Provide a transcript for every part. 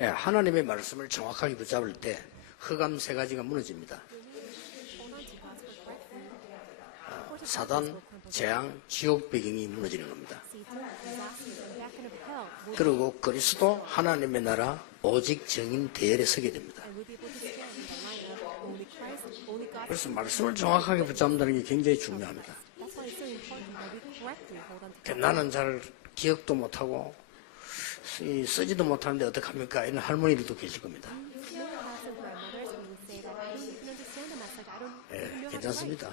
예, 하나님의 말씀을 정확하게 붙잡을 때 흑암 세 가지가 무너집니다. 사단, 재앙, 지옥 배경이 무너지는 겁니다. 그리고 그리스도 하나님의 나라 오직 정인 대열에 서게 됩니다. 그래서 말씀을 정확하게 붙잡는다는 게 굉장히 중요합니다. 나는 잘 기억도 못하고 쓰지도 못하는데 어떡합니까? 이런 할머니들도 계실 겁니다. 예, 괜찮습니다.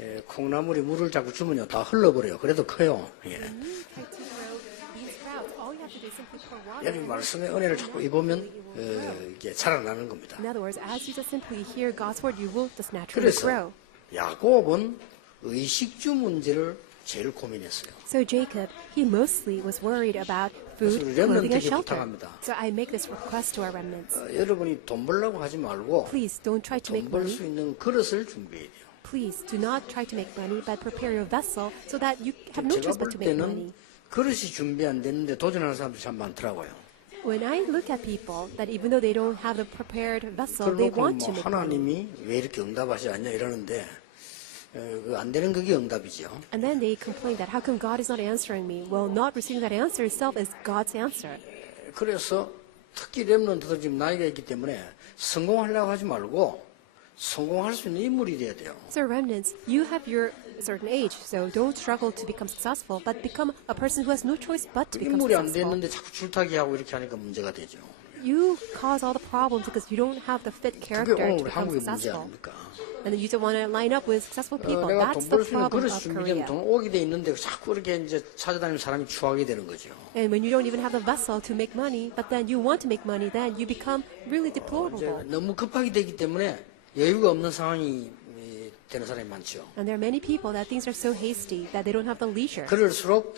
예, 콩나물이 물을 자꾸 주면요 다 흘러버려요. 그래도 커요. 예. 여기 말씀의 은혜를 자꾸 입으면 이게 자라나는 겁니다. In other words, as you just simply hear God's word, you will just naturally 그래서 grow. 야곱은 의식주 문제를 제일 고민했어요. So Jacob, he mostly was worried about food, 그래서 clothing, and 렘넌트에게 shelter. 부탁합니다. So I make this request to our remnants. 여러분이 돈 벌려고 하지 말고 Please don't try to 돈 make 벌 money. 수 있는 그릇을 준비해야 돼요. Please do not try to make money, but prepare your vessel so that you have no 제가 choice 볼 but to make 때는 money. 그릇이 준비 안 됐는데 도전하는 사람들이 참 많더라고요. When I look at people, that even though they don't have the prepared vessel, they 그러고 want to 뭐 make money. 하나님이 왜 이렇게 응답하지 않냐 이러는데 안 되는 그게 응답이죠. And then they complain that how come God is not answering me? Well, not receiving that answer itself is God's answer. 그래서 특히 렘넌트들 지금 나이가 있기 때문에 성공하려고 하지 말고 성공할 수 있는 인물이 돼야 돼요. So remnants, you have your certain age, so don't struggle to become successful, but become a person who has no choice but to become 인물이 안 successful. 됐는데 자꾸 줄타기하고 이렇게 하니까 문제가 되죠. You cause all the problems because you don't have the fit 그게 character 오늘 to 우리 become 한국의 문제 successful. 아닙니까? And then you don't want to line up with successful people. 내가 That's 돈 the 벌 수 있는 problem 그릇이 of 준비되면 Korea. 돈 오게 돼 있는데 자꾸 이렇게 이제 찾아다니는 사람이 추하게 되는 거죠. And when you don't even have the vessel to make money, but then you want to make money, then you become really 이제 deplorable. 너무 급하게 되기 때문에 여유가 없는 상황이 되는 사람이 많죠. And there are many people that things are so hasty that they don't have the leisure. 그럴수록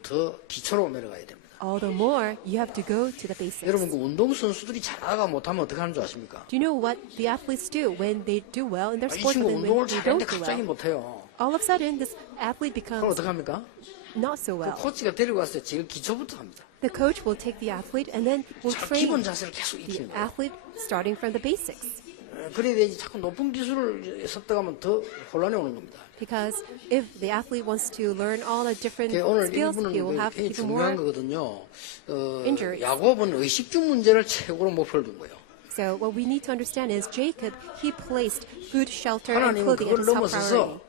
더 기초로 내려가야 됩니다. All the more, you have to go to the basics. 여러분 그 운동선수들이 잘하다가 못하면 어떻게 하는 줄 아십니까? Do you know what the athletes do when they do well in their 이 sport, 친구 but then 운동을 when they 잘하는데 don't do 갑자기 well? 못해요. All of a sudden, this athlete 그럼 becomes 어떻게 합니까? not so 그 well. 코치가 데리고 왔을 때 제일 기초부터 합니다. The coach will take the athlete and then will 자, train 기본 자세를 계속 the 익히는 거예요. athlete starting from the basics. 그래야 되지 자꾸 높은 기술을 습득하면 더 혼란이 오는 겁니다. Because if the athlete wants to learn all the different 오늘 skills, 일부는 he will have 굉장히 even 중요한 more. 거거든요. injuries. 야곱은 의식주 문제를 최고로 목표를 둔 거예요. So what we need to understand is Jacob, he placed food, shelter, and 하나님은 clothing 그걸 as his top 넘어서서 priority.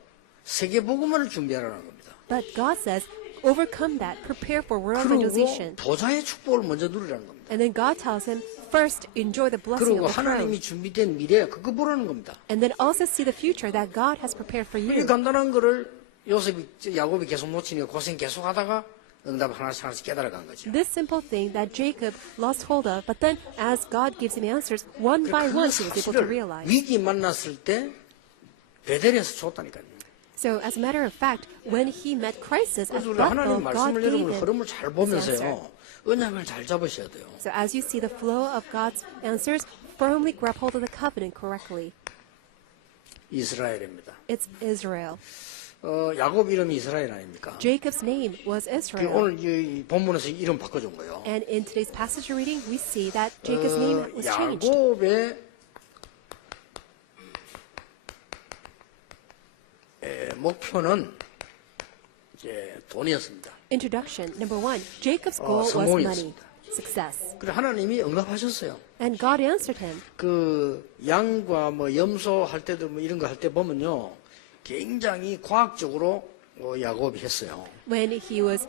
세계 복음화를 준비하라는 겁니다. But God says, overcome that, prepare for world 그리고 evangelization. 보좌의 축복을 먼저 누리라는 겁니다. And then God tells him, first enjoy the blessing 그리고 of the throne. 하나님이 준비된 미래 그거 보라는 겁니다. And then also see the future that God has prepared for 이 you. 간단한 거를 야곱이 계속 놓치니까 고생 계속 하다가 응답 하나씩 깨달아간 거죠. This simple thing that Jacob lost hold of, but then as God gives him answers, one by 그 one he was able to 사실을 realize. 위기 만났을 때 베델에서 줬다니까요. So as a matter of fact, when he met crisis at 그래서 우리 Bethel, 하나님 God 말씀을 gave 여러분 him 흐름을 잘 his answer. 보면서요. 언약을 잘 잡으셔야 돼요. So as you see the flow of God's answers, firmly grab hold of the covenant correctly. 이스라엘입니다. It's Israel. 야곱 이름이 이스라엘 아닙니까? Jacob's name was Israel. 오늘 이 본문에서 이름 바꿔준 거예요. And in today's passage reading, we see that Jacob's name was changed. 야곱의 목표는 이제 돈이었습니다. Introduction. Number one, Jacob's goal was money, 성공이었습니다. success. 그래 하나님이 응답하셨어요. And God answered him. 그 양과 뭐 염소 할 때도 뭐 이런 거 할 때 보면요, 굉장히 과학적으로 야곱이 했어요. When he was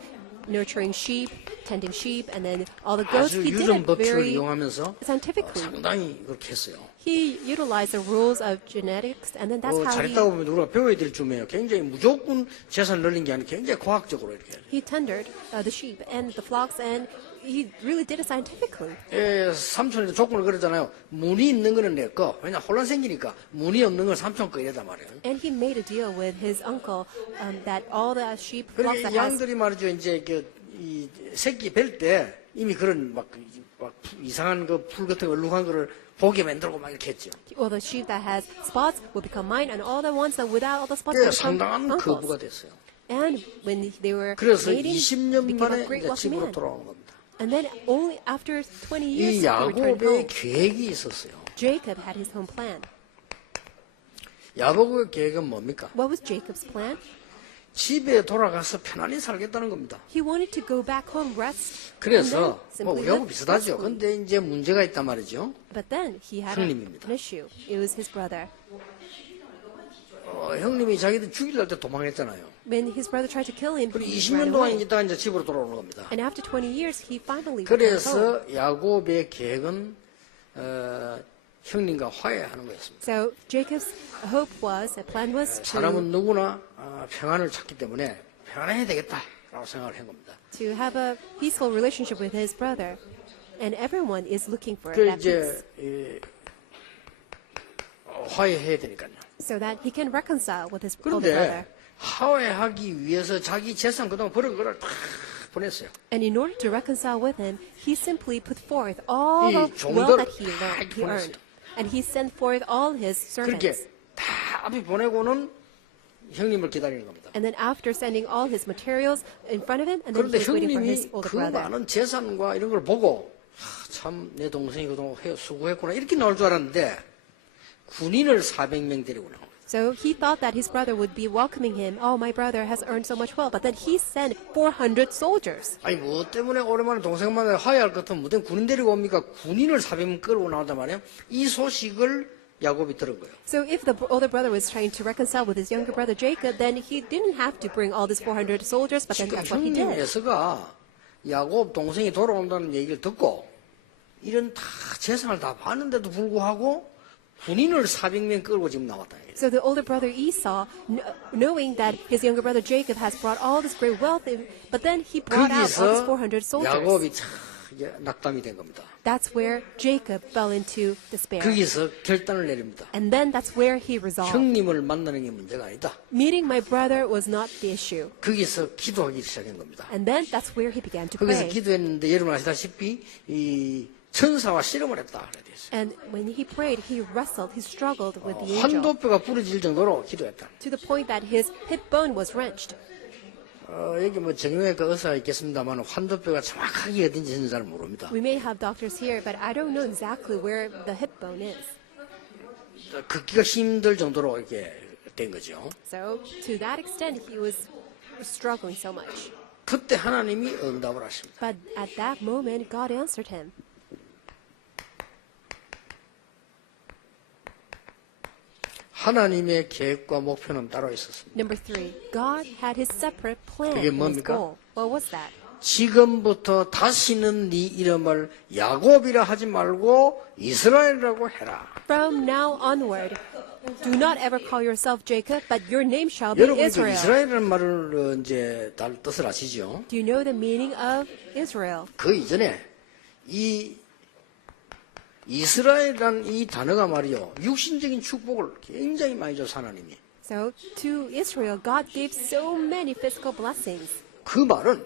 nurturing sheep, tending sheep, and then all the goats, 아주 he did 유전 it 법칙을 very 이용하면서 scientifically. 상당히 그렇게 했어요. He utilized the rules of genetics, and then that's how 잘했다고 보면 우리가 배워야 될 점이에요. 굉장히 무조건 재산을 늘린 게 아니라 굉장히 과학적으로 이렇게 해요. he tendered the sheep and the flocks, and he really did it scientifically. 삼촌이 조건을 그러잖아요. 문이 있는 거는 내 거. 왜냐 혼란 생기니까 문이 없는 건 삼촌 거 이래단 말이에요. And he made a deal with his uncle that all the sheep, flocks 그러니까 that has 양들이 말이죠. 이제 이 새끼 뵐 때 이미 그런 막 이상한 그 풀 같은 얼룩한 거를 보게 만들고 막 이렇게 했죠. well, the sheep that has spots will become mine, and all the ones that without all the spots 그게 will become 상당한 거부가 uncles. 됐어요. And when they were 그래서 mating, 20년 became 만에 a great 이제 wealthy 집으로 man. 돌아온 겁니다. And then only after 20 years 이 he returned 야곱의 home. 계획이 있었어요. Jacob had his own plan. 야곱의 계획은 뭡니까? What was Jacob's plan? 집에 돌아가서 편안히 살겠다는 겁니다. He wanted to go back home, rest, and then 그래서 뭐 simply 우리하고 live 비슷하죠. peacefully. 근데 이제 문제가 있단 말이죠. But then he had 형님입니다. an issue. It was his brother. 형님이 자기들 죽이려 할 때 도망했잖아요. When his brother tried to kill him, 그리고 he 20년 ran 동안 away. 있다가 이제 집으로 돌아오는 겁니다. And after 20 years, he finally returned home. 그래서 야곱의 계획은 형님과 화해하는 거였습니다. So Jacob's hope was, the plan was 사람은 누구나 평안을 찾기 때문에 평안해야 되겠다라고 생각을 한 겁니다. to have a peaceful relationship with his brother. And everyone is looking for 그 that 이제 peace. 화해해야 되니까요. So that he can reconcile with his older 그런데 brother. 화해하기 위해서 자기 재산 그동안 버린 거를 다 보냈어요. And in order to reconcile with him, he simply put forth all 이 the 종들 wealth that he 보냈어요. earned. And he sent forth all his 그렇게 servants. 다 앞에 보내고는 형님을 기다리는 겁니다. And then after sending all his materials in front of him, and then he 그런데 was waiting for his 형님이 older 그 brother. 많은 재산과 이런 걸 보고 참 내 동생이 그동안 수고했구나 이렇게 나올 줄 알았는데 군인을 400명 데리고 나옵니다. So he thought that his brother would be welcoming him. Oh, my brother has earned so much wealth. But then he sent 400 soldiers. 아니 뭐 때문에 오랜만에 동생 만나 화해할 것 같으면 무슨 군인 데리고 옵니까? 군인을 400명 끌고 나온단 말이에요. 이 소식을 야곱이 들은 거예요. So if the older brother was trying to reconcile with his younger brother Jacob, then he didn't have to bring all these 400 soldiers, but then 지금 that's what he 형님 did. 에서가 야곱 동생이 돌아온다는 얘기를 듣고 이런 다 재산을 다 봤는데도 불구하고 군인을 400명 끌고 지금 나왔다. So the older brother Esau, knowing that his younger brother Jacob has brought all this great wealth, but then he brought out all these 거기서 400 soldiers. 야곱이 참 이제 낙담이 된 겁니다. That's where Jacob fell into despair. 거기서 결단을 내립니다. And then that's where he resolved. 형님을 만나는 게 문제가 아니다. Meeting my brother was not the issue. 거기서 기도하기 시작한 겁니다. And then that's where he began to 거기서 pray. 기도했는데 여러분 아시다시피 이 천사와 씨름을 했다 그래 돼 있어요. And when he prayed, he wrestled, he struggled with the angel 환도뼈가 부러질 정도로 기도했다. to the point that his hip bone was wrenched. 여기 뭐 정형외과 의사가 있겠습니다만 환도뼈가 정확하게 어딘지는 잘 모릅니다. We may have doctors here, but I don't know exactly where the hip bone is. 걷기가 힘들 정도로 이렇게 된 거죠. So to that extent, he was struggling so much. 그때 하나님이 응답을 하십니다. But at that moment, God answered him. 하나님의 계획과 목표는 따로 있었습니다. Number 3, God had his separate plan 그게 and his 뭡니까? goal. What was that? 지금부터 다시는 네 이름을 야곱이라 하지 말고 이스라엘이라고 해라. From now onward, do not ever call yourself Jacob, but your name shall be 여러분도 Israel. 이스라엘이라는 말을 이제 다 뜻을 아시죠? Do you know the meaning of Israel? 그 이전에 이 이스라엘이라는 이 단어가 말이요 육신적인 축복을 굉장히 많이 줘서 하나님이 So to Israel, God gave so many physical blessings. 그 말은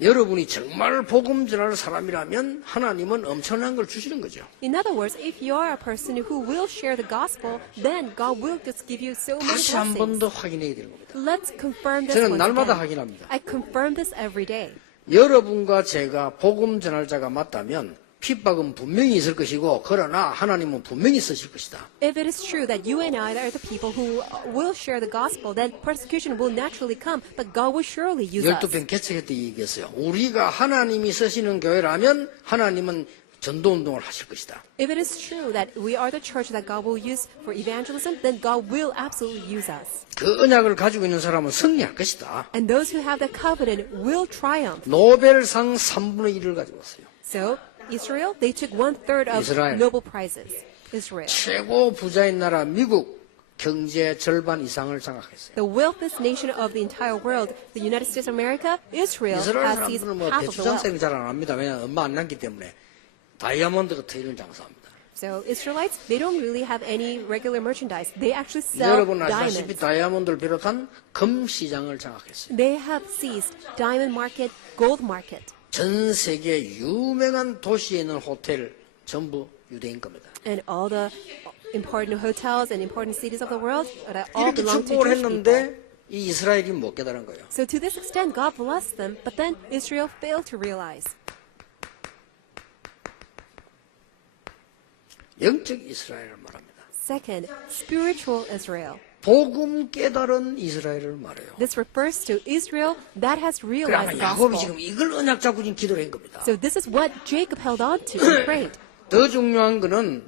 여러분이 정말 복음 전할 사람이라면 하나님은 엄청난 걸 주시는 거죠. In other words, if you are a person who will share the gospel, then God will just give you so many 다시 한 번 blessings. 더 확인해야 되는 겁니다. Let's confirm this 저는 once 날마다 again. 확인합니다. I confirm this every day. 여러분과 제가 복음 전할 자가 맞다면 핍박은 분명히 있을 것이고 그러나 하나님은 분명히 쓰실 것이다. If it is true that you and I are the people who will share the gospel, then persecution will naturally come, but God will surely use us. 12편 개척할 때 얘기했어요. 우리가 하나님이 쓰시는 교회라면 하나님은 전도운동을 하실 것이다. If it is true that we are the church that God will use for evangelism, then God will absolutely use us. 그 언약을 가지고 있는 사람은 승리할 것이다. And those who have the covenant will triumph. 노벨상 3분의 1을 가지고 왔어요. So, Israel, they took 1/3 of 이스라엘. Nobel Prizes. Israel. 최고 부자인 나라 미국 경제 절반 이상을 장악했어요. The wealthiest nation of the entire world, the United States of America, Israel 이스라엘 has seized 사람들은 뭐 half of 대추 the wealth. 장사를 잘 안 합니다. 왜냐하면 얼마 안 남기 때문에 다이아몬드 같은 이런 장사합니다. So Israelites, they don't really have any regular merchandise. They actually sell 여러분 아시다시피 diamonds. 다이아몬드를 비롯한 금 시장을 장악했어요. They have seized diamond market, gold market. 전 세계 유명한 도시에 있는 호텔 전부 유대인 겁니다. And all the important hotels and important cities of the world that all 이렇게 belong to 축복을 Jewish people. 했는데 이 이스라엘이 못 깨달은 거예요. So to this extent, God blessed them, but then Israel failed to realize. 영적 이스라엘을 말합니다. Second, spiritual Israel. 복음 깨달은 이스라엘을 말해요. This refers to Israel that has 그래 realized 아마 the 야곱이 gospel. 지금 이걸 언약 잡고 지금 기도를 한 겁니다. So this is what Jacob held on to and prayed. 더 중요한 거는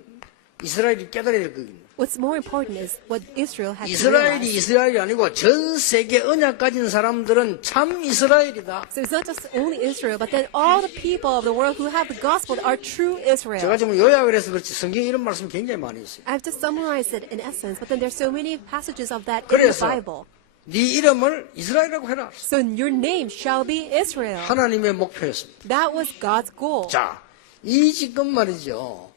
이스라엘이 깨달아야 될 겁니다. What's more important is what Israel had to 이스라엘이 realize. 이스라엘이 아니고 전 세계 언약 가진 사람들은 참 이스라엘이다. So it's not just only Israel, but then all the people of the world who have the gospel are true 제가 Israel. 지금 요약을 해서 그렇지 성경에 이런 말씀 굉장히 많이 있어요. I've just summarized it in essence, but then there's so many passages of that in the 그래서 Bible. 네 이름을 이스라엘이라고 해라. So your name shall be Israel. 하나님의 목표였습니다. That was God's goal. 자, 이 지금 말이죠.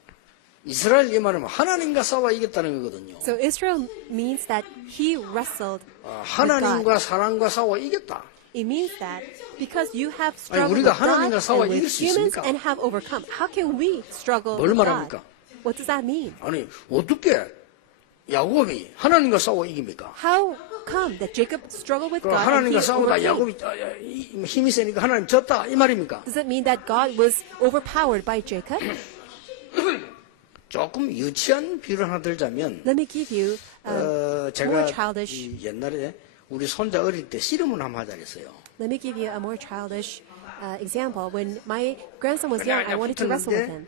이스라엘 이 말은 하나님과 싸워 이겼다는 거거든요. So Israel means that he wrestled with God. 하나님과 사람과 싸워 이겼다. It means that because you have 아니, struggled 우리가 with God 하나님과 싸워 and 이길 with 수 humans 있습니까? and have overcome, how can we struggle 뭘 with 말합니까? God? What does that mean? 아니, 어떻게 야곱이 하나님과 싸워 이깁니까? How come that Jacob struggled with 그럼 God and he 하나님과 싸우다 overcame? 야곱이 힘이 세니까 하나님 졌다 이 말입니까? Does it mean that God was overpowered by Jacob? 조금 유치한 비유를 하나 들자면 Let me give you 제가 more childish. 이 옛날에 우리 손자 어릴 때 씨름을 한번 하자 그랬어요. Let me give you a more childish example. When my grandson was young, I wanted to wrestle with him.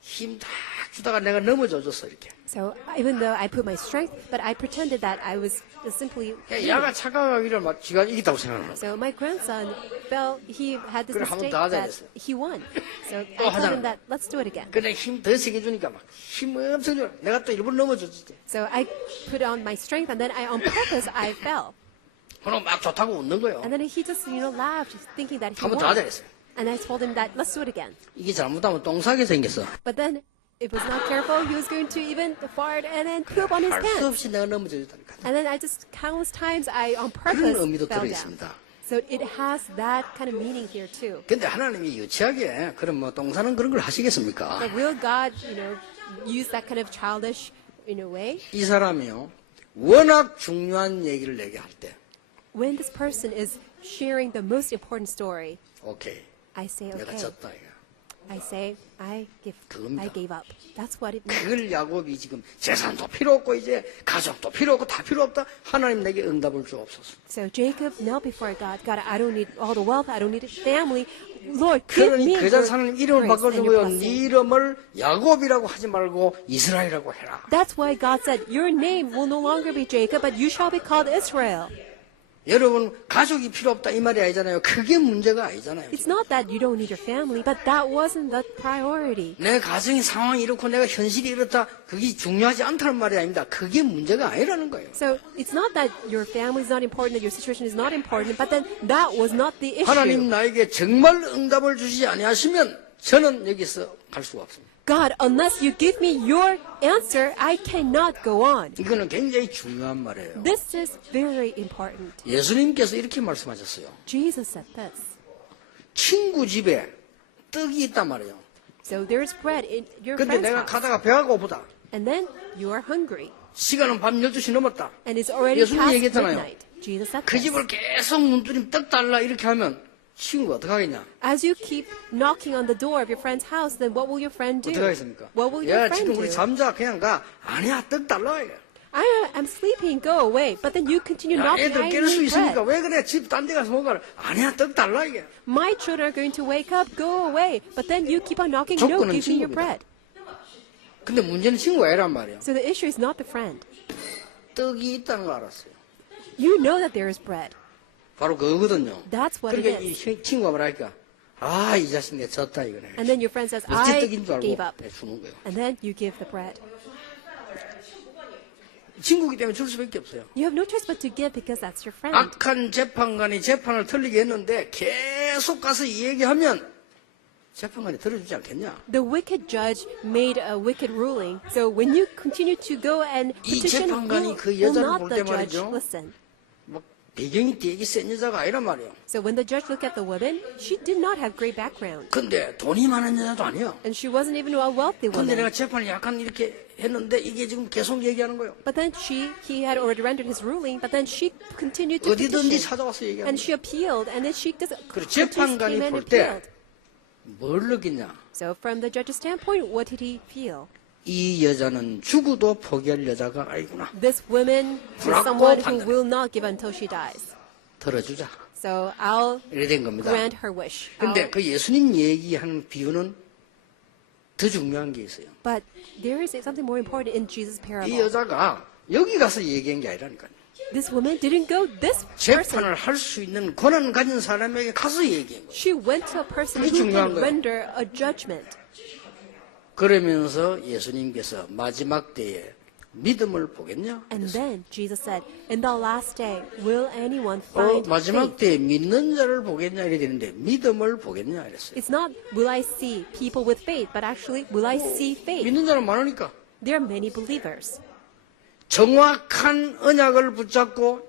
힘 다 주다가 내가 넘어져 줬어 이렇게. So even though I put my strength, but I pretended that I was just simply. 야가 착각하기를 막 지가 이기다고 생각하는 거야. So my grandson felt he had this 그래, 한번 mistake 더 하자 that 그랬어요. he won. So I 또 told 하자. him that let's do it again. 근데 힘 더 세게 주니까 막 힘 엄청 줘. 내가 또 일부러 넘어졌지. So I put on my strength, and then on purpose I fell. 그럼 막 좋다고 웃는 거예요. And then he just laughed, thinking that he 한번 더 하자 won. 그랬어요. And I told him that let's do it again. 이게 잘못하면 똥 싸게 생겼어. But then if it was not careful, he was going to even fart and then poop on his 할 수 pants. 없이 내가 넘어져 줬다니까. And then I just countless times I on 그런 purpose 의미도 fell 들어 down. 있습니다. So it has that kind of meaning here too. 근데 하나님이 유치하게 그럼 뭐 똥 싸는 그런 걸 하시겠습니까? But will God, use that kind of childish way? 이 사람이요 워낙 중요한 얘기를 내게 할 때 When this person is sharing the most important story, 오케이 I say 내가 okay. 졌다 이거. I say I 그겁니다. gave up. That's what it means. 그걸 야곱이 지금 재산도 필요 없고 이제 가족도 필요 없고 다 필요 없다. 하나님 내게 응답을 주옵소서. So Jacob knelt before God. God, I don't need all the wealth. I don't need a family. Lord, give 그러니 me 그자 your 하나님 이름을 grace and 바꿔주고요. your 네 blessing. 이름을 야곱이라고 하지 말고 이스라엘이라고 해라. That's why God said, your name will no longer be Jacob, but you shall be called Israel. 여러분 가족이 필요 없다 이 말이 아니잖아요. 그게 문제가 아니잖아요. It's not that you don't need your family, but that wasn't the priority. 내 가정의 상황이 이렇고 내가 현실이 이렇다 그게 중요하지 않다는 말이 아닙니다. 그게 문제가 아니라는 거예요. So it's not that your family is not important, that your situation is not important, but then that was not the 하나님 issue. 나에게 정말 응답을 주시지 아니하시면 저는 여기서 갈 수가 없습니다. God, unless you give me your answer, I cannot go on. 이거는 굉장히 중요한 말이에요. This is very important. 예수님께서 이렇게 말씀하셨어요. Jesus said this. 친구 집에 떡이 있단 말이에요. So there's bread in your 근데 friend's 내가 house, 가다가 배가 고프다. and then you are hungry, 시간은 밤 12시 넘었다. and it's already 예수님이 past 얘기했잖아요. midnight. Jesus said 그 this. 집을 계속 문두림 떡 달라 이렇게 하면 친구가 어떡하겠냐? As you keep knocking on the door of your friend's house, then what will your friend do? 어떡하겠습니까? What will your 야 friend 지금 우리 do? 잠자 그냥 가. 아니야 떡 달라 이게. I'm sleeping, go away. But then you continue 야, knocking, 애들 I 깰 수 need 있으니까 bread. 왜 그래? 집 딴 데 가서 먹어라. 아니야 떡 달라 이게. My children are going to wake up, go away. But then you keep on knocking, no, 조건은 give me your 친구입니다. bread. 근데 문제는 친구가 아니란 말이에요. So the issue is not the friend. 떡이 있다는 거 알았어요. You know that there is bread. 바로 그거거든요. That's what it 그러니까 이 is. 친구가 뭐랄까? 아, 이 자식 내 졌다 이거네. And then your friend says, 어째 I 떡인 줄 알고 gave up. 내 주는 거예요. And then you give the bread. 친구기 때문에 줄 수밖에 없어요. You have no choice but to give because that's your friend. 악한 재판관이 재판을 틀리게 했는데 계속 가서 이 얘기하면 재판관이 들어주지 않겠냐? The wicked judge made a wicked ruling. So when you continue to go and 이 petition, 재판관이 will 그 여자를 not 볼 the 때 judge 말이죠. listen? 막 배경이 되게 센 여자가 아니란 말이에요. So when the judge looked at the woman, she did not have great background. 근데 돈이 많은 여자도 아니에요. And she wasn't even a wealthy 근데 내가 woman. 재판을 약간 이렇게 했는데 이게 지금 계속 얘기하는 거예요. But then he had already rendered his ruling, but then she continued to 어디든지 petition. 찾아와서 얘기하는 And 거예요. she appealed, and then she just 그리고 continues 재판관이 came and 볼 때 appealed. 뭘 느끼냐? So from the judge's standpoint, what did he feel? 이 여자는 죽어도 포기할 여자가 아니구나. This woman is 불합고 someone who 판단해. will not give until she dies. 들어주자. So I'll 이래 된 겁니다. grant her wish. 근데 그 예수님 얘기하는 비유는 더 중요한 게 있어요. But there is something more important in Jesus' 이 parable. 여자가 여기 가서 얘기한 게 아니라니까요. This woman didn't go this person. 재판을 할 수 있는 권한 가진 사람에게 가서 얘기한 거예요. She went to a person 그게 who 중요한 can 거예요. render a judgment. 그러면서 예수님께서 마지막 때에 믿음을 보겠냐? And then Jesus said, in the last day, will anyone find 마지막 faith? 때에 믿는 자를 보겠냐 이래 되는데 믿음을 보겠냐 이랬어요. It's not, will I see people with faith, but actually, will I see faith? 믿는 자는 많으니까 There are many believers. 정확한 언약을 붙잡고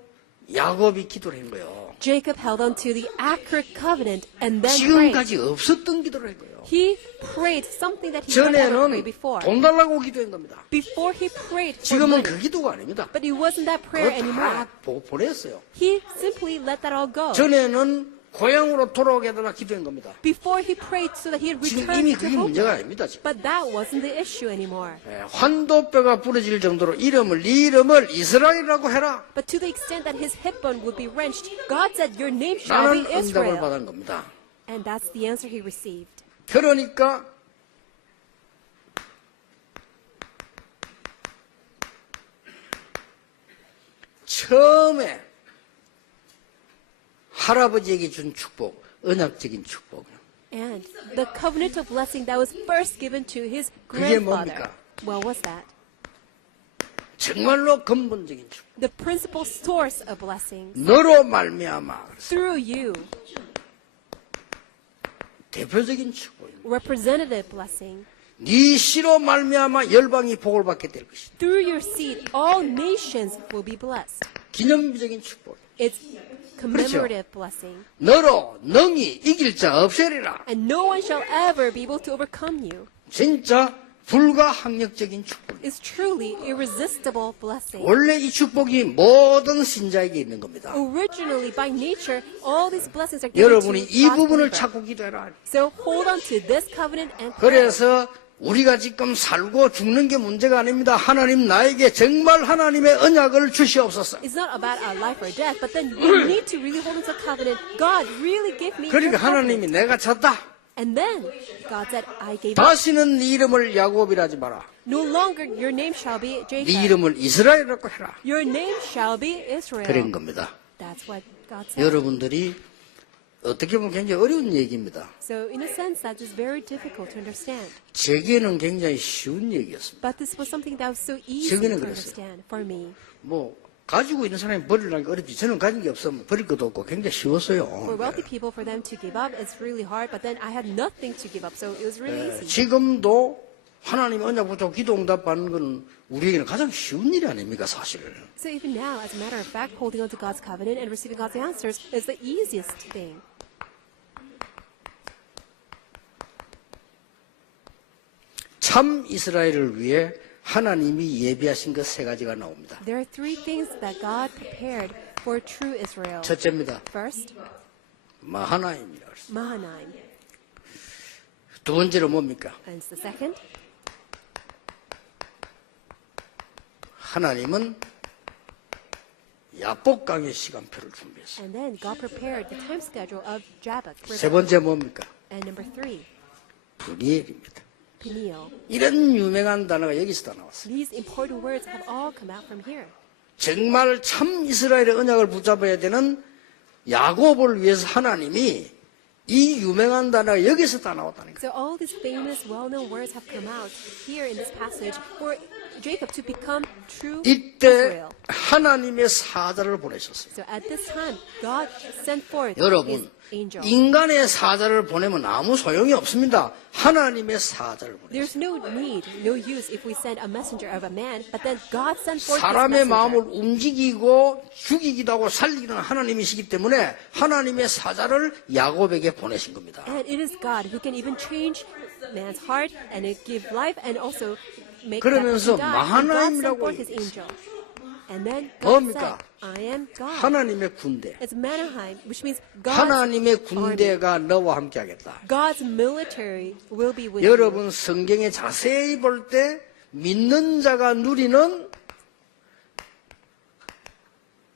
야곱이 기도를 한 거예요. Jacob held on to the accurate covenant and then prayed. 지금까지 없었던 기도를 한 거예요. He prayed something that he had never 전에는 prayed before. 돈 달라고 기도한 겁니다. Before he prayed for 지금은 money. 그 기도가 아닙니다. But it wasn't that prayer 그거 anymore. 다 보냈어요. He simply let that all go. 전에는 고향으로 돌아오게 해달라 기도한 겁니다. Before he prayed so that he had 지금 returned 이미 to 그게 문제가 home. 아닙니다. 지금. But that wasn't the issue anymore. 환도뼈가 부러질 정도로 네 이름을 이스라엘이라고 해라. But to the extent that his hip bone would be wrenched, God said, your name shall be 나는 응답을 Israel. 받은 겁니다. And that's the answer he received. 그러니까 처음에 할아버지에게 준 축복, 언약적인 축복. And the covenant of blessing that was first given to his 그게 grandfather. 뭡니까? What was that? 정말로 근본적인 축복. The principal source of blessings. 너로 말미암아 Through you, 대표적인 축복입니다. representative blessing. 네 씨로 말미암아 열방이 복을 받게 될 것이다. Through your seed, all nations will be blessed. 기념비적인 축복. It's commemorative blessing. 너로 능히 이길 자 없으리라. And no one shall ever be able to overcome you. 진짜 불가항력적인 축복. It's truly irresistible blessing. 원래 이 축복이 모든 신자에게 있는 겁니다. Originally, by nature, all these blessings are given to 여러분이 이 God's 부분을 believer. 찾고 기도해라. So hold on to this covenant and pray. 그래서 우리가 지금 살고 죽는 게 문제가 아닙니다. 하나님 나에게 정말 하나님의 언약을 주시옵소서. It's not about our life or death, but then we need to really hold on to the covenant. God, really give me your 그러니까 covenant. 하나님이 내가 졌다. And then God said, I gave up. 다시는 네 이름을 야곱이라 하지 마라. No longer your name shall be 네 Jacob. 이름을 이스라엘이라고 해라. Your name shall be Israel. 그런 겁니다. That's what God said. 여러분들이 어떻게 보면 굉장히 어려운 얘기입니다. So in a sense, that is very difficult to understand. 제게는 굉장히 쉬운 얘기였습니다. But this was something that was so easy to 저기는 그랬어요. understand for me. 뭐 가지고 있는 사람이 버리라는 게 어렵지. 저는 가진 게 없으면 버릴 것도 없고 굉장히 쉬웠어요. For wealthy people, for them to give up, it's really hard. But then I had nothing to give up, so it was really easy. 지금도 하나님 언약 붙잡고 기도 응답받는 건 우리에게는 가장 쉬운 일이 아닙니까, 사실. So even now, as a matter of fact, holding on to God's covenant and receiving God's answers is the easiest thing. 참 이스라엘을 위해 하나님이 예비하신 것 세 가지가 나옵니다. There are three things that God prepared for true Israel. 첫째입니다. First, 마하나임이라고 했습니다. Mahanaim. 두 번째로 뭡니까? And the second, 하나님은 야복강의 시간표를 준비했어요. and then God prepared the time schedule of Jabbok 세 River. 번째 뭡니까? And number three, 브니엘입니다. Peniel. 이런 유명한 단어가 여기서 다 나왔어요. These important words have all come out from here. 정말 참 이스라엘의 언약을 붙잡아야 되는 야곱을 위해서 하나님이 이 유명한 단어가 여기서 다 나왔다니까. So all these famous, well-known words have come out here in this passage for Jacob to become true 이때 Israel. 하나님의 사자를 보내셨어요. So at this time, God sent forth His 여러분, angel. 인간의 사자를 보내면 아무 소용이 없습니다. 하나님의 사자를 보내셨어요. There's no need, no use if we send a messenger of a man, but then God sent forth His 사람의 마음을 messenger. 움직이고 죽이기도 하고 살리기도 하는 하나님이시기 때문에 하나님의 사자를 야곱에게 보내신 겁니다. And it is God who can even change man's heart and give life and also make that 그러면서 person die. And God sent 마하나임이라고 forth His 얘기했어요. angel. And then God 뭡니까? said, I am God. 하나님의 군대. It's Manaheim, which means God's 하나님의 army. 군대가 너와 함께 하겠다. God's military will be with you. 여러분 성경에 자세히 볼 때 믿는 자가 누리는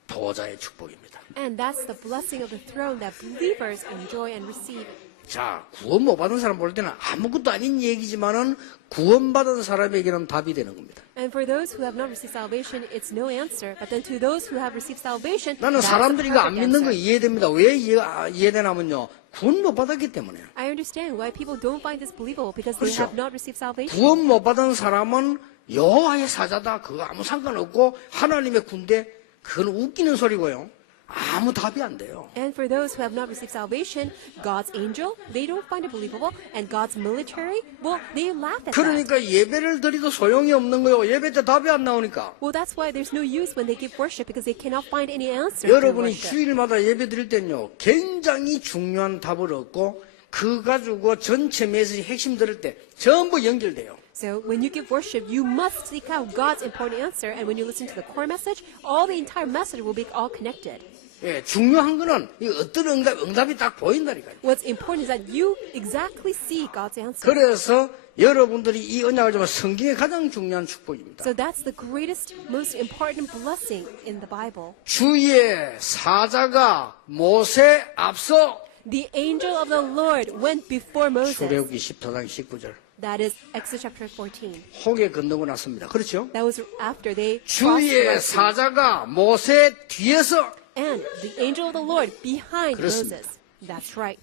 보좌의 축복입니다. And that's the blessing of the throne that believers enjoy and receive. 자, 구원 못 받은 사람 볼 때는 아무것도 아닌 얘기지만은 구원받은 사람에게는 답이 되는 겁니다. And for those who have not received salvation, it's no answer. But then to those who have received salvation, 나는 that's the 사람들이 이거 안 perfect 믿는 거 answer. 이해됩니다. 왜 이해되냐면요. 구원 못 받았기 때문에. I understand why people don't find this believable because they 그렇죠. have not received salvation. 구원 못 받은 사람은 여호와의 사자다. 그거 아무 상관없고 하나님의 군대 그건 웃기는 소리고요. 아무 답이 안 돼요. And for those who have not received salvation, God's angel, they don't find it believable. And God's military, well, they laugh at that. 그러니까 예배를 드리도 소용이 없는 거예요. 예배 때 답이 안 나오니까. Well, that's why there's no use when they give worship because they cannot find any answer through 여러분이 worship. 주일마다 예배 드릴 때는요. 굉장히 중요한 답을 얻고 그 가지고 전체 메시지 핵심 들을 때 전부 연결돼요. So when you give worship, you must seek out God's important answer. And when you listen to the core message, all the entire message will be all connected. 예, 중요한 거는 이 어떤 응답이 딱 보인다니까요. What's important is that you exactly see God's answer. 그래서 여러분들이 이 언약을 주면 성경의 가장 중요한 축복입니다. So that's the greatest, most important blessing in the Bible. 주의 사자가 모세 앞서 The angel of the Lord went before Moses. 출애굽기 14장 19절. That is Exodus chapter 14. 홍해 건너고 났습니다. 그렇죠? That was after they crossed the 주의 Red Sea. 사자가 모세 뒤에서 And the angel of the Lord behind 그렇습니다. Moses. That's right.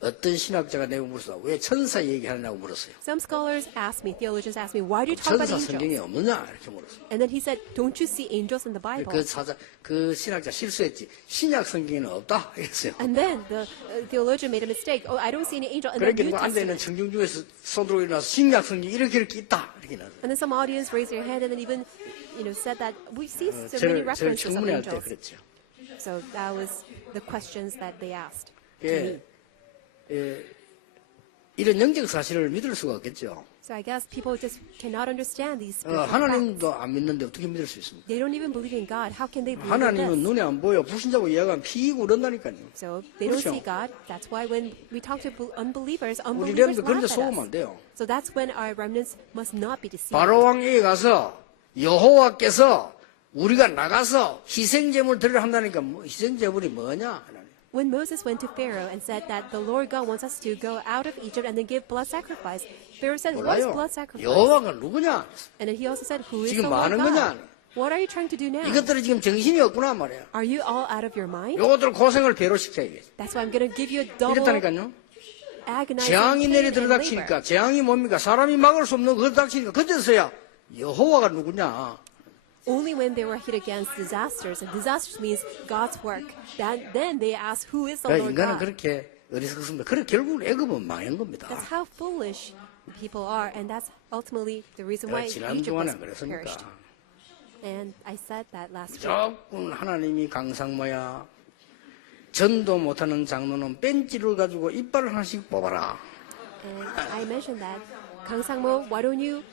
어떤 신학자가 내가 물었어. 왜 천사 얘기하냐고 물었어요. Some scholars ask me, theologians ask me, why do you talk about 천사 angels? 성경에 없느냐 이렇게 물었어요. And then he said, don't you see angels in the Bible? 그 신학자 실수했지. 신약 성경에는 없다 이랬어요. And then the theologian made a mistake. Oh, I don't see any angel in the 그렇게 New 누가 앉아 있는 Testament. 청중 중에서 손 들고 일어나서 신약 성경 이렇게 있다 이렇게 나왔어요. And then some audience raised their hand and then even, said that we see so many 저를 references of 청문회 할 때 angels. 그랬죠. So that was the questions that they asked to 예, me. 예, 이런 영적 사실을 믿을 수가 없겠죠. So I guess people just cannot understand these spiritual facts. 하나님도 안 믿는데 어떻게 믿을 수 있습니까? They don't even believe in God. How can they believe in 하나님은 this? 눈에 안 보여. 불신자고 이야기하면 피고 그런다니까요. So they don't 그렇죠. see God. That's why when we talk to unbelievers, 우리 unbelievers 렘도 laugh 그런데 at 속으면 안 us. 돼요. So that's when our remnants must not be deceived. 바로 왕에게 가서 여호와께서 우리가 나가서 희생제물 드리려 한다니까 희생제물이 뭐냐? 하나님. When Moses went to Pharaoh and said that the Lord God wants us to go out of Egypt and then give blood sacrifice, Pharaoh said, what is 몰라요. blood sacrifice? 여호와가 누구냐? And then he also said, who is 지금 the Lord 많은 God? 거냐? What are you trying to do now? 이것들이 지금 정신이 없구나 말이야. Are you all out of your mind? 요것들 고생을 배로 시켜야겠지. That's why I'm going to give you a double 이렇다니까요. agonizing 재앙이 pain 내리 and labor. 들어닥치니까 재앙이 뭡니까? 사람이 막을 수 없는 그거 닥치니까 그때서야 여호와가 누구냐? Only when they were hit against disasters, and disasters means God's work. Then they ask, who is the 그러니까 Lord 인간은 God? 그렇게 어리석습니다. 그래 결국 애굽은 망한 겁니다. That's how foolish people are, and that's ultimately the reason why 내가 지난 Egypt was 동안에 그랬으니까 perished. And I said that last week. 무조건 하나님이 강상마야 전도 못하는 장로는 뺀찌를 가지고 이빨을 하나씩 뽑아라. And I mentioned that. Kang Sang-mo, why don't you,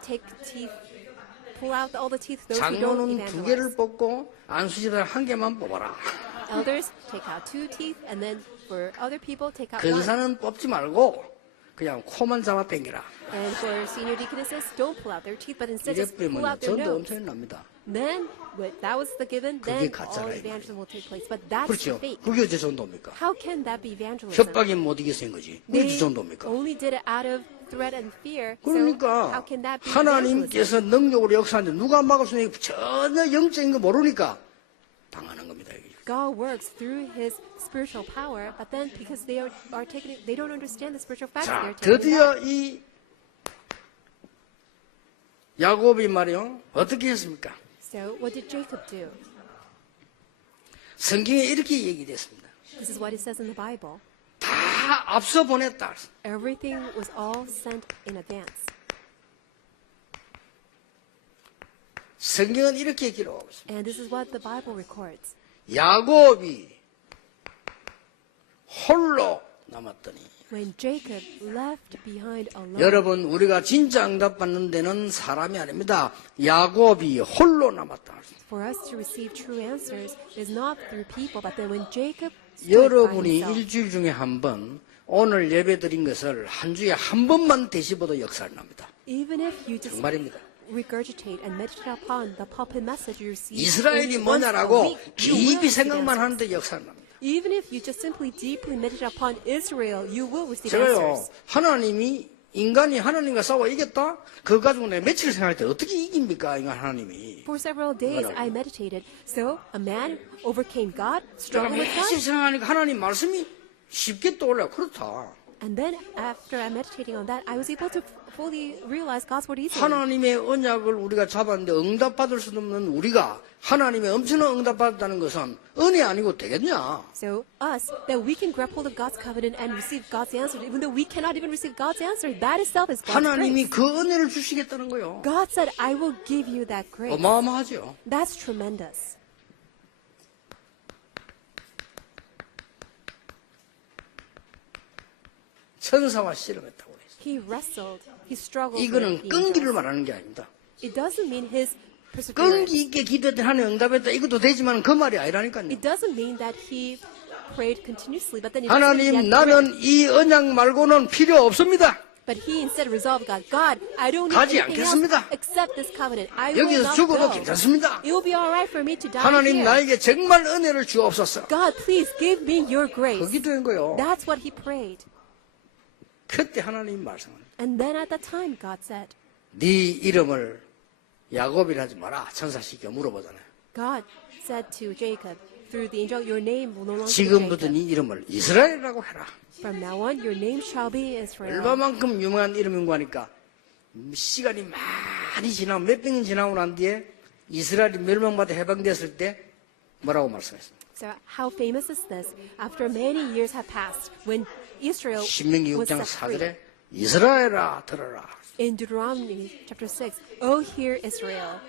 take teeth, pull out all the teeth, those who don't 장로는 두 개를 evangelize. 뽑고 안수지들 한 개만 뽑아라. Elders, take out 2 teeth, and then for other people, take out 1. 근사는 뽑지 말고 그냥 코만 잡아 당겨라. And for senior deaconesses, don't pull out their teeth, but instead 이래 just pull 빼면 out their 전도 nose. 엄청 납니다. Then, that was the given, 그게 then all 가짜라, 이 evangelism will take place. But that's 그렇죠. fake. 그게 어째 전도입니까? How can that be evangelism? 협박에 못 이겨서 한 거지. 그게 They 전도입니까? only did it out of threat and fear. So 그러니까 how can that be evangelism? 하나님께서 능력으로 역사하는데 누가 막을 수 있는 게 전혀 영적인 거 모르니까 당하는 겁니다. 이게. God works through His spiritual power, but then because they are taking it, they don't understand the spiritual facts. 자, They're taking it 드디어 back. 이 야곱이 말이요 어떻게 했습니까? So what did Jacob do? 성경에 이렇게 얘기됐습니다. This is what it says in the Bible. 다 앞서 보냈다. Everything was all sent in advance. 성경은 이렇게 기록하고 있습니다. And this is what the Bible records. 야곱이 홀로 남았더니 When Jacob left behind alone, 여러분 우리가 진짜 응답받는 데는 사람이 아닙니다. 야곱이 홀로 남았다. for us to receive true answers is not through people, but then when Jacob stood by 여러분이 himself. 일주일 중에 한 번 오늘 예배 드린 것을 한 주에 한 번만 되씹어도 역사를 납니다. Even if you just 정말입니다. regurgitate and meditate upon the pulpit message you receive 이스라엘이 only once a 뭐냐라고 week, you will 깊이 receive 생각만 answers. 하는데 역사는 납니다. Even if you just simply deeply meditate upon Israel, you will receive 제가요, answers. 하나님이 인간이 하나님과 싸워 이겼다? 그거 가지고 내 며칠 생각할 때 어떻게 이깁니까? 인간 하나님이. For several days, I meditated. So a man overcame God, 제가 struggled with 며칠 God, 생각하니까 하나님 말씀이 쉽게 떠올라. 그렇다. and then after I'm meditating on that, I was able to fully realize God's word easily. 하나님의 언약을 우리가 잡았는데 응답받을 수 없는 우리가 하나님의 엄청난 응답받았다는 것은 은혜 아니고 되겠냐? So us, that we can grab hold of God's covenant and receive God's answer, even though we cannot even receive God's answer, that itself is God's 하나님이 grace. 그 은혜를 주시겠다는 거요. God said, I will give you that grace. 어마어마하죠. That's tremendous. 천사와 씨름했다고 그랬어요. He wrestled, he struggled with 이거는 the 끈기를 angels. 말하는 게 아닙니다. It doesn't mean his perseverance. 끈기 있게 기도했더니 하나님 응답했다. 이것도 되지만 그 말이 아니라니까요. It doesn't mean that he prayed continuously, but then it doesn't mean 하나님 he had 나는 이 언약 말고는 필요 없습니다. But he instead resolved, God, I don't need 가지 anything 않겠습니다. else except this covenant. I will 여기서 not 죽어도 go. 괜찮습니다. It will be all right for me to die 하나님 here. 나에게 정말 은혜를 주옵소서. God, please give me your grace. 그 기도인 거요. That's what he prayed. 그때 하나님 말씀은 And then at that time, God said, 네 이름을 야곱이라 하지 마라. 천사시켜 물어보잖아요. God said to Jacob, through the angel, your name will no longer be 지금부터 Jacob. 네 이름을 이스라엘이라고 해라. From now on, your name shall be Israel. 얼마만큼 유명한 이름인 거 하니까 시간이 많이 지나고 몇백 년 지나고 난 뒤에 이스라엘이 멸망받아 해방됐을 때 뭐라고 말씀했습니까? So how famous is this? After many years have passed, when Israel 신명기 was 6장 set free. 4절에 이스라엘아 들어라. In Deuteronomy chapter 6, O hear Israel.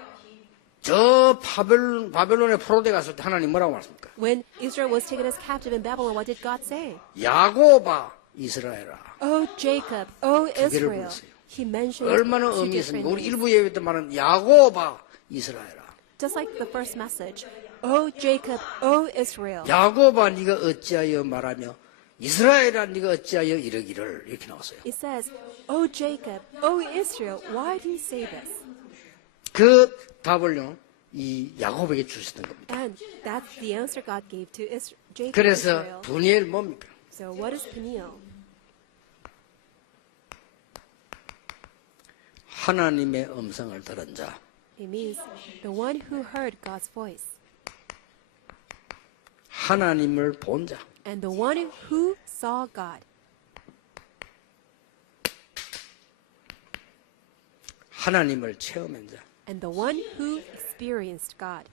저 바벨론에 포로돼 갔을 때 하나님 뭐라고 말씀합니까? When Israel was taken as captive in Babylon, what did God say? 야곱아 이스라엘아. O Jacob, O 개를 Israel. 불렀어요. He mentioned 얼마나 two 의미 different 있습니까? 우리 names. 일부 예배 때 말하는 야곱아 이스라엘아. Just like the first message, O Jacob, O Israel. 야곱아 네가 어찌하여 말하며 이스라엘아 네가 어찌하여 이러기를 이렇게 나왔어요. It says, O Jacob, O Israel. Why do you say this? 그 답을요 이 야곱에게 주셨던 겁니다. And that's the answer God gave to Jacob, 그래서 Israel. 분이엘 뭡니까? So what is Peniel? 하나님의 음성을 들은 자. It means the one who heard God's voice 하나님을 본 자. and the one who saw God. 하나님을 체험한 자. And the one who experienced God.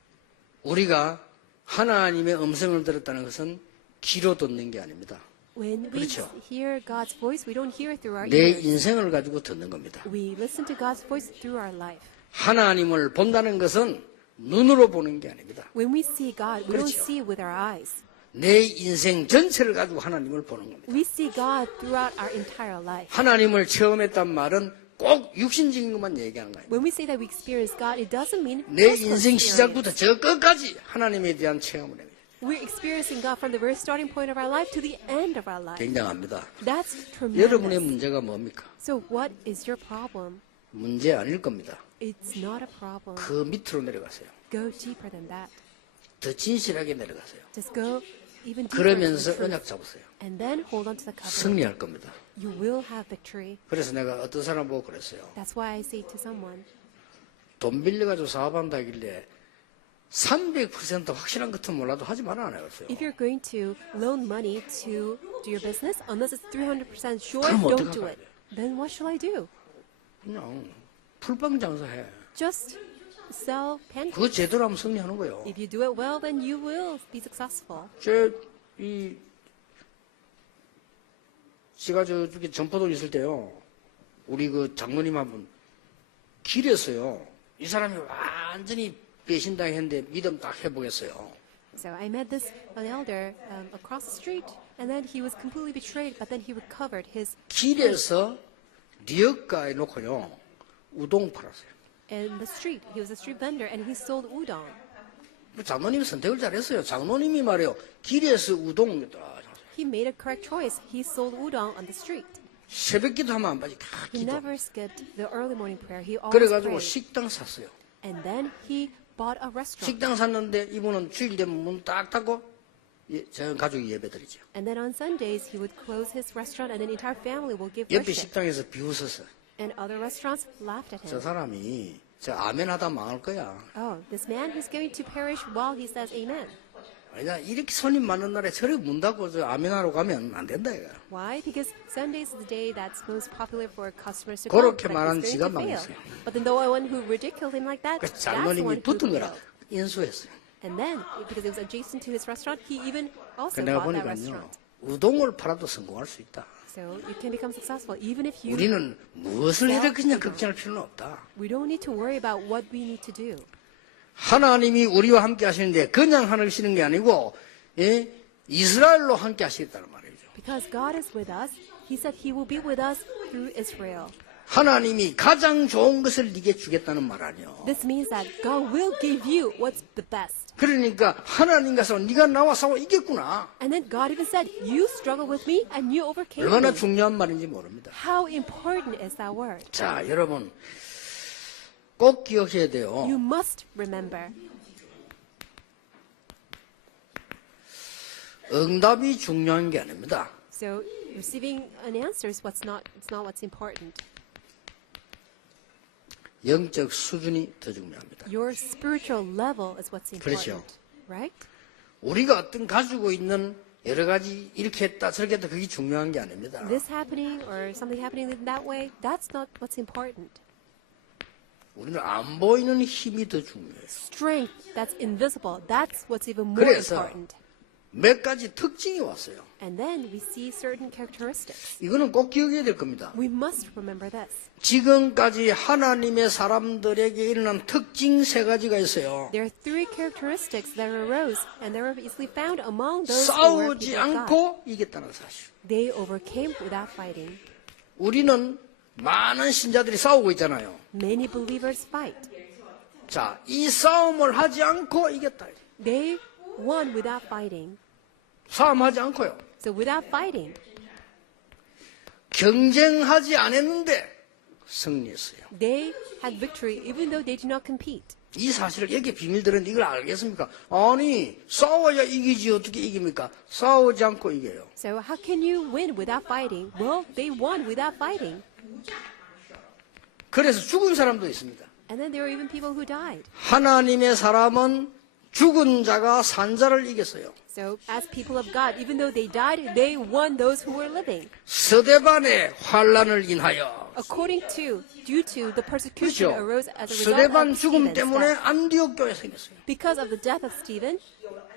우리가 하나님의 음성을 들었다는 것은 귀로 듣는 게 아닙니다. When we 그렇죠. hear God's voice, we don't hear it through our 내 ears. 인생을 가지고 듣는 겁니다. We listen to God's voice through our life. 하나님을 본다는 것은 눈으로 보는 게 아닙니다. When we see God, we don't 그렇죠. see with our eyes. 내 인생 전체를 가지고 하나님을 보는 겁니다. We see God throughout our entire life. 하나님을 체험했단 말은 꼭 육신적인 것만 얘기하는 거예요. When we say that we experience God, it doesn't mean 내 physical 인생 experience. 시작부터 저 끝까지 하나님에 대한 체험을 합니다. We're experiencing God from the very starting point of our life to the end of our life. 굉장합니다. That's 여러분의 tremendous. 문제가 뭡니까? So what is your problem? 문제 아닐 겁니다. It's not a problem. 그 밑으로 내려가세요. Go deeper than that. 더 진실하게 내려가세요. Just go even deeper into 그러면서 the truth. 언약 잡으세요. And then hold on to the covenant. 승리할 겁니다. You will have victory. 그래서 내가 어떤 사람 보고 그랬어요. That's why I say to someone, 돈 빌려가지고 사업한다길래 300% 확실한 것은 몰라도 하지 말아라 그랬어요. if you're going to loan money to do your business, unless it's 300% sure, 그럼 don't 어떡할 do 거야? it. Then what shall I do? 그냥 풀빵 장사해. Just sell pancakes. 그거 제대로 하면 승리하는 거예요. If you do it well, then you will be successful. 제가 저쪽에 전포동 있을 때요. 우리 그 장모님 한 분 길에서요. 이 사람이 완전히 배신당했는데 믿음 딱 해보겠어요. So I met this an elder across the street, and then he was completely betrayed, but then he recovered his. 길에서 리어가에 놓고요. 우동 팔았어요. In the street, he was a street vendor, and he sold udon. 장모님이 선택을 잘했어요. 장모님이 말해요. 길에서 우동. He made a correct choice. He sold udon on the street. 새벽기도 하면 안 빠지. He 기도. never skipped the early morning prayer. He always 그래가지고 prayed. 식당 샀어요. And then he bought a restaurant. 식당 샀는데 이분은 주일 되면 문 딱 닫고 저 가족이 예배드리죠. And then on Sundays, he would close his restaurant and the entire family will give 옆에 worship. 식당에서 비웃었어. And other restaurants laughed at 저 him. 사람이 저 아멘 하다 망할 거야. Oh, this man, he's going to perish while he says amen. 아니다, 이렇게 손님 많은 날에 저렇게 문 닫고 저 아멘 하러 가면 안 된다 이거. Why? Because Sundays is the day that's most popular for customers to come. 그렇게 But 말하는 he's 지가 going to fail. 망했어요. But then the one who ridiculed him like that, 그 that's the 장로님이 one who 붙은 failed. 거라 인수했어요. And then, because it was adjacent to his restaurant, he even also 내가 bought that 보니까요, restaurant. 우동을 팔아도 성공할 수 있다. So you can become successful even if you. 우리는 무엇을 해도 그냥 걱정할 필요는 없다. We don't need to worry about what we need to do. 하나님이 우리와 함께 하시는데 그냥 하시는 게 아니고 이스라엘로 함께 하시겠다는 말이죠. Because God is with us, He said He will be with us through Israel. 하나님이 가장 좋은 것을 네게 주겠다는 말 아니요. This means that God will give you what's the best. 그러니까 하나님 가서 네가 나와 싸워 이겼구나. And then God even said, you struggled with me and you overcame 얼마나 me. 중요한 말인지 모릅니다. How important is that word? 자, 여러분 꼭 기억해야 돼요. You must remember. 응답이 중요한 게 아닙니다. So receiving an answer is it's not what's important. 영적 수준이 더 중요합니다. Your spiritual level is what's 그렇죠. important. Right? 우리가 어떤 가지고 있는 여러 가지 이렇게 했다 저렇게 했다 그게 중요한 게 아닙니다. This happening or something happening in that way, that's not what's important. 우리는 안 보이는 힘이 더 중요해요. Strength that's invisible, that's what's even more 그래서 important. 몇 가지 특징이 왔어요. And then we see certain characteristics. 이거는 꼭 기억해야 될 겁니다. We must remember this. 지금까지 하나님의 사람들에게 일어난 특징 세 가지가 있어요. There are three characteristics that arose and they were easily found among those who were 싸우지 people of God. 않고 이겼다는 사실. They overcame without fighting. 우리는 많은 신자들이 싸우고 있잖아요. Many believers fight. 자, 이 싸움을 하지 않고 이겼다. They won without fighting. 싸움하지 않고요. So without fighting, 경쟁하지 않았는데 승리했어요. they had victory even though they did not compete. 이 사실을 여기 비밀 들었는데 이걸 알겠습니까? 아니 싸워야 이기지 어떻게 이깁니까? 싸우지 않고 이겨요. So how can you win without fighting? Well, they won without fighting. 그래서 죽은 사람도 있습니다. And then there were even people who died. 하나님의 사람은 죽은 자가 산 자를 이겼어요. So as people of God, even though they died, they won those who were living. 스데반의 환란을 인하여 According to, due to the persecution 그렇죠. arose as a result 스데반 of 죽음 Stephen's 때문에 death. 안디옥 교회 생겼어요. Because of the death of Stephen,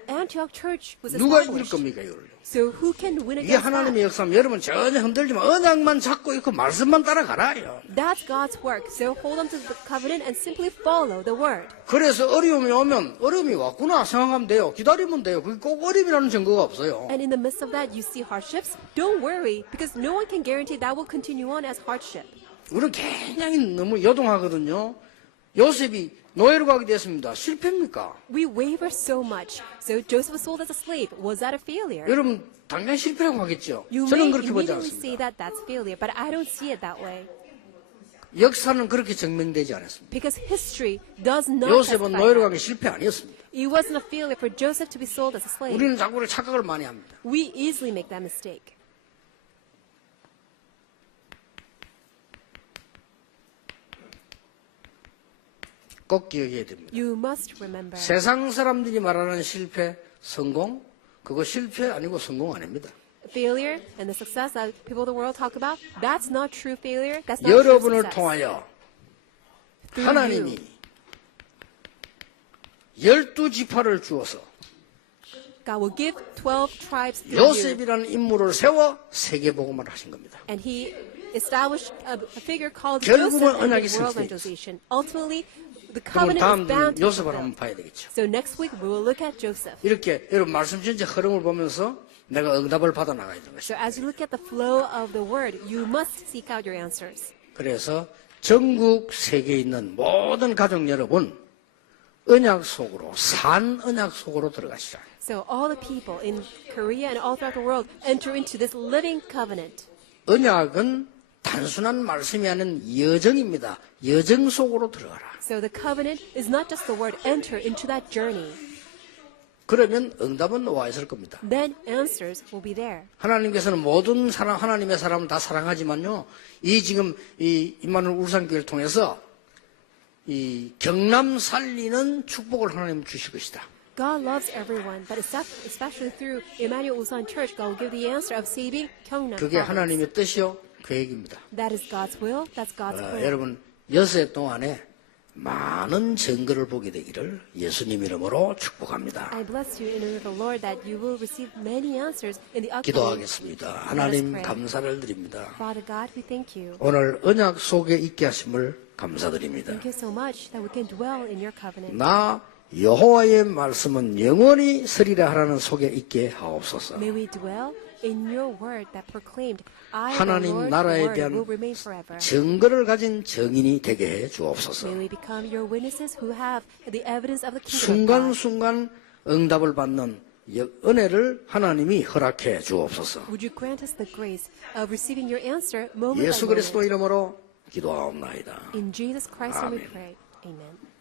Antioch Church was 누가 이길 established. 겁니까 이걸? So who can win 이게 against 하나님의 that? 역사면 여러분 전혀 흔들지 마. 언약만 잡고 있고 말씀만 따라가라요. That's God's work. So hold on to the covenant and simply follow the word. 그래서 어려움이 오면 어려움이 왔구나 생각하면 돼요. 기다리면 돼요. 그게 꼭 어려움이라는 증거가 없어요. And in the midst of that, you see hardships. Don't worry, because no one can guarantee that will continue on as hardship. 우리는 굉장히 너무 요동하거든요. 요셉이 노예로 가게 됐습니다. 실패입니까? We waver so much. So Joseph was sold as a slave. Was that a failure? 여러분 당연히 실패라고 하겠죠. You 저는 may 그렇게 보지 immediately say 않습니다. that that's failure, but I don't see it that way. 역사는 그렇게 증명되지 않았습니다. Because history does not 요셉은 testify 노예로 that. 가기 실패 아니었습니다. It wasn't a failure for Joseph to be sold as a slave. 우리는 자꾸 착각을 많이 합니다. We easily make that mistake. 꼭 기억해야 됩니다. You must remember. 세상 사람들이 말하는 실패, 성공, 그거 실패 아니고 성공 아닙니다. Failure and the success that people of the world talk about, that's not true failure. That's not true 여러분을 success. 통하여 Through 하나님이 you, 12지파를 주어서 God will give 12 tribes through you. 요셉이라는 인물을 세워 세계복음을 하신 겁니다. And he established a figure called 결국은 Joseph and 언약이 the world 성취돼 evangelization. Ultimately, the 그러면 covenant 다음 is bound to be 요셉을 한번 fulfilled. 봐야 되겠죠. So next week we will look at Joseph. 이렇게 여러분 말씀 전체 흐름을 보면서 내가 응답을 받아 나가야 되는 것이죠. So as you look at the flow of the word, you must seek out your answers. 그래서 전국 세계에 있는 모든 가족 여러분 언약 속으로 산 언약 속으로 들어가시라. So all the people in Korea and all throughout the world enter into this living covenant. 언약은 단순한 말씀이 아닌 여정입니다. 여정 속으로 들어가라. So the covenant is not just the word enter into that journey. 그러면 응답은 와 있을 겁니다. Then answers will be there. 하나님께서는 모든 사람, 하나님의 사람은 다 사랑하지만요, 지금 임마누엘 울산교회를 통해서 이 경남 살리는 축복을 하나님 주실 것이다. God loves everyone, but especially through Emmanuel Ulsan Church, God will give the answer of saving Gyeongnam 그게 province. 하나님의 뜻이요, 계획입니다. That is God's will. That's God's plan. 여러분, 6해 동안에 많은 증거를 보게 되기를 예수님 이름으로 축복합니다. I bless you in the name of the Lord that you will receive many answers in the upcoming. 기도하겠습니다. 하나님 감사를 드립니다. Father God, we thank you. 오늘 언약 속에 있게 하심을 감사드립니다. Thank you so much that we can dwell in your covenant. 나 여호와의 말씀은 영원히 서리라 하라는 속에 있게 하옵소서. May we dwell in your word that proclaimed, I, the 하나님 Lord's 나라에 word, 대한 will remain forever. 증거를 가진 증인이 되게 해 주옵소서. May we become your witnesses who have the evidence of the kingdom of God. 순간순간 응답을 받는 은혜를 하나님이 허락해 주옵소서. Would you grant us the grace of receiving your answer moment 예수 by 그리스도 moment? 이름으로 기도하옵나이다. In Jesus Christ's name we 아멘. pray. Amen.